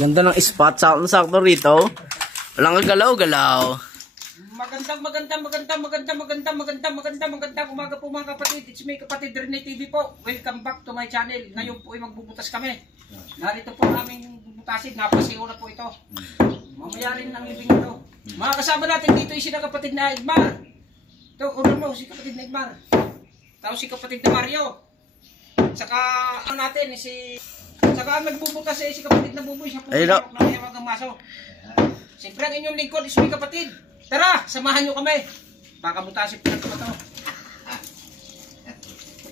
Ganda ng spot. Sakto rito. Walang galaw-galaw. Magandang umaga po mga kapatid. It's me, kapatid Rene TV po. Welcome back to my channel. Ngayon po ay magbubutas kami. Narito po aming bubutasin. Napasiyo na po ito. Mamaya rin ang ibig ito. Mga kasama natin dito ay sila kapatid na Igmar. Ito, uno mo, si kapatid na Igmar. Tapos si kapatid na Mario. Saka ano natin, saka nagbubutas si kapatid na Buboy. Siya po na ng maso. Siyempre ang inyong lingkod is mi kapatid. Tara, samahan nyo kami. Baka butasin po na ito.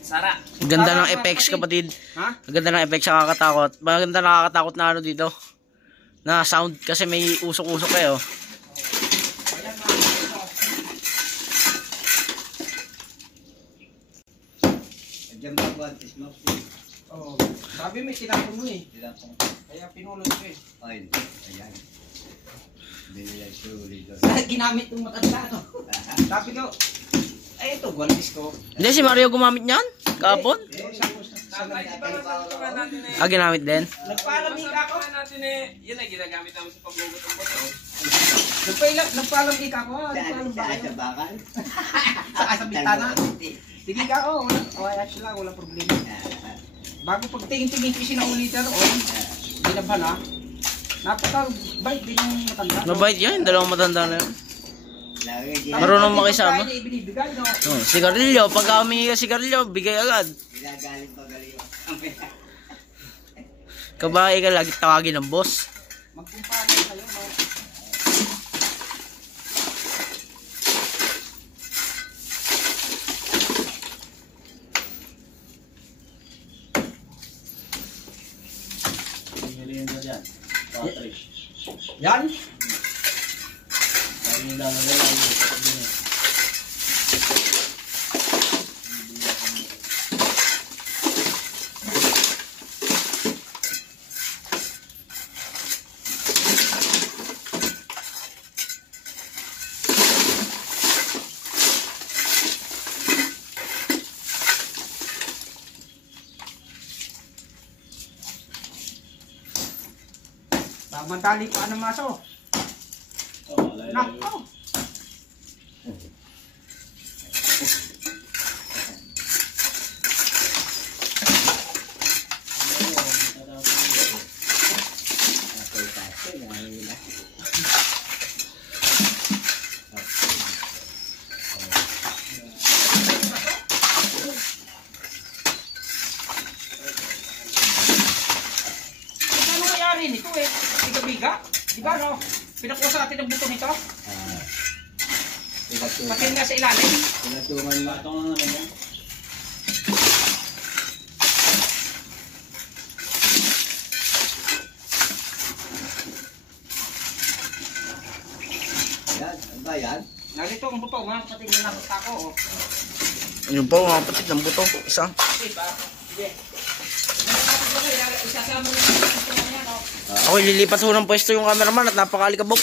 Sara. Ganda ng effects kapatid. Ha? Ganda ng effects, nakakatakot. Maganda nakakatakot na ano dito. Na sound kasi may usok-usok kayo. Diyan ba ba antes mo? Oo. Sabi mo, tinapon mo eh. Tinapon. Kaya pinulot ko eh. Ay, ayan. Binilay suri doon. Ginamit ng matanda, no? Sabi ko, ay ito, guantis ko. Hindi, si Mario gumamit niyan? Kahapon? Ginamit din? Nagpalamig ako. Yun ay ginagamit namin sa pagbugot ng boto. Nagpalamig ako. Sa bakal? Sa bitana. Sige ka, oh. Ayos lang, walang problema. Bago pagtingin-tingin ko sinaulitan, binabhan ha. Napaka-bait din yung matanda. Mabait yan, dalawang matanda na yun. Marunong makisama. Sigarilyo, pagka humingi ka sigarilyo, bigay agad. Ginagaling pagaling. Kabahay ka lagi tawagin ng boss. Magkumpara kayo, no? Yan? Tamang-tali pa ng maso. Nako. Ano nangyari nito eh? Biga-biga? Di ba no? Pinakuha natin ang buto nito? Pati nga sa ilalim. Pinatungan mo. Patong naman yan. Yan, ano ba yan? Narito ang buto, mga kapatid na nakita ko. Yun po mga kapatid ng buto. Isa. Sige. Isasama mo yung buto na yan, oh. Ako lilipat ho ng pwesto yung cameraman at napakalikabok.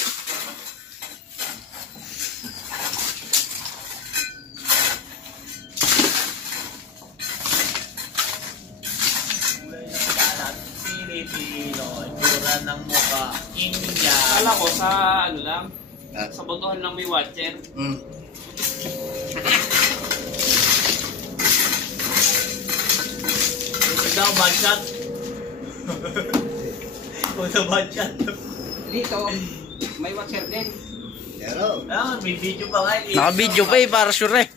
Pilipino, itsura ng mukha, India. Kala ko sa ano lang, sa botohan lang may watcher. Ikaw, bad shot. Ikaw, bad shot. Dito, may watcher din. Pero, May video pa nga. Naka-video pa eh, para sure eh.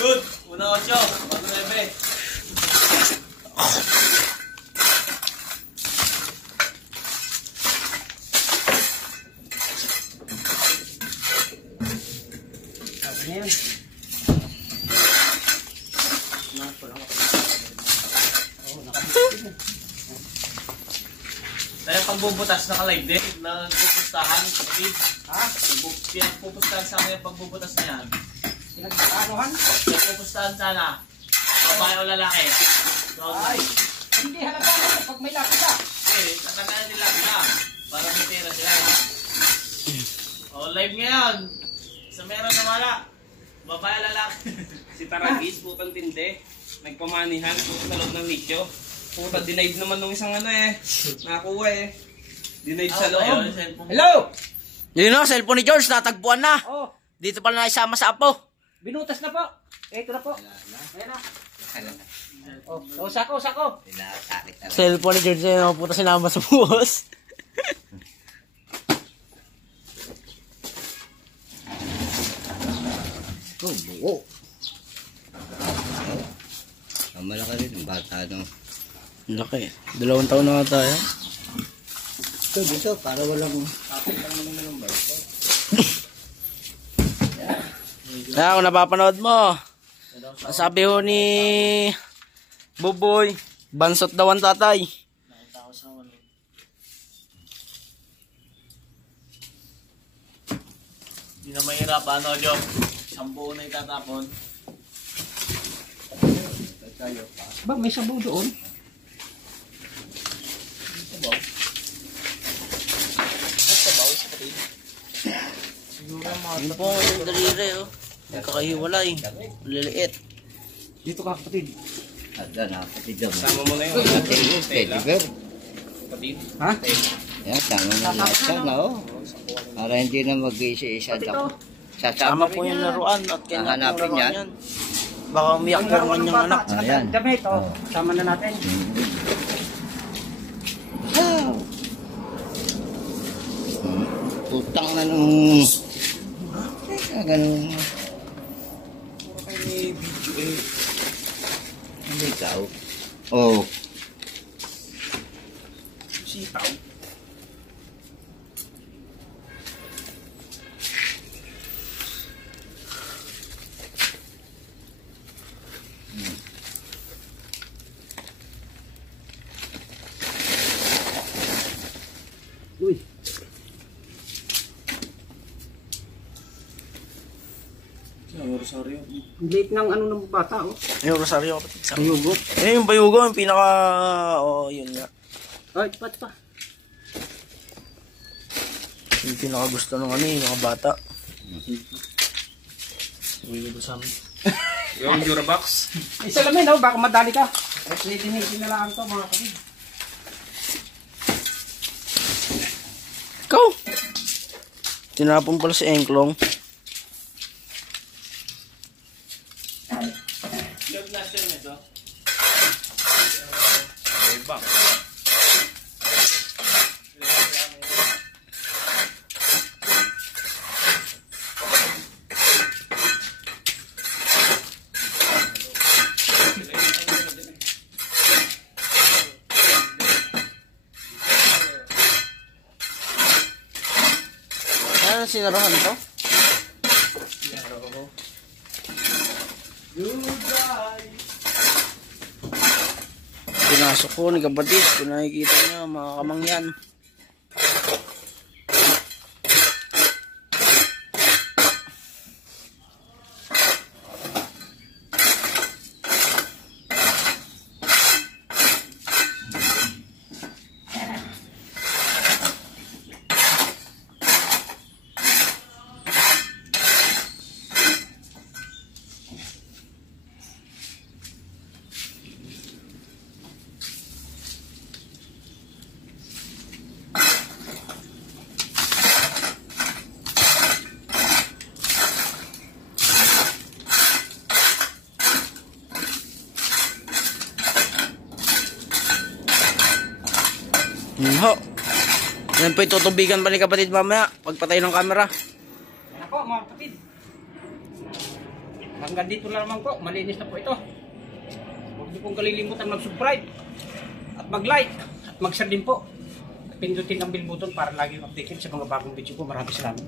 Good! Una 8, 9. Sabi na yan. Kaya pagbubutas naka-live din, nagpupustahan, kapatid. Ha? Pinagpupustahan sa akin yung pagbubutas na yan. Pinag-aanohan? Nagpupustahan sana. Babae o lalaki. Ay, hindi halata mo pag may laki ka. Eh, tatagalan nila sila. Para may pera sila. O, live ngayon. Sa meron na wala. Babae lalaki. Si Taragis, putang tindi. Nagpamanihan sa loob ng nicho. Puta, denied naman nung isang ano eh. Nakakuha eh. Denied sa loob. Hello! Yun o, cellphone ni George, natagpuan na. Oh, Dito pala naisama sa apo. binutas na po. Ito na po. Ayan na. Oh, sako. Pinakakit talaga. Cellphone ni George, yun o, puta sinama sa buhos. Oh, buo. Ang malaki rin, ang bata no. Laki. 2 taon na nga tayo. Dito, para walang... Kaya kung napapanood mo, sabi ho ni Buboy, bansot daw ang tatay. Hindi na mahirap, ano, Job? Isang buo na itatapon. Ba, may sabaw doon. Yun po yung daliri oh. Nagkakahiwalay. Liliit. Dito ka, kapatid. Ada na, kapatid mo. Sama mo na yun. Teddy bear. Kapatid. Ha? Yan, tama na lahat siya na oh. Para hindi na mag-isa-isa daw. Sama Sasama po yung laruan at kailangan Hahanapin laruan yan. yan. Baka umiyak po ang kanyang anak. Ayan. Damit, oh. Sama na natin. Putang na nung... Ganun. May video eh. Hindi ikaw. Oh. Sitaw. Uy. Ang rosaryo. Late ng ano ng bata, oh. Yung rosaryo kapatid. Sa Ayugo. eh, yung bayugo, yung pinaka... Oh, yun nga. Ay, pat pa. Yung pinaka gusto ng ano yung mga bata. Uwi ko sa amin. Yung Durabox. Isa lamin, oh. Baka madali ka. Ay, sinisin na lang to, mga kapatid. Ikaw! Tinapon pala si Enklong. Yung nation nito. Bang. Ano sinaruhan to? Pinasok ko ni kapatid. Kung nakikita nyo, mga kamangyan. Ho. Yan po itutubigan pa ni kapatid mamaya. Pagpatay ng camera. Yan po, mga kapatid. Hanggang dito na naman po. Malinis na po ito. Huwag niyo pong kalilimutan mag-subscribe at mag-like at mag-share din po. Pindutin ang bell button para lagi updated sa mga bagong video po. Maraming salamat.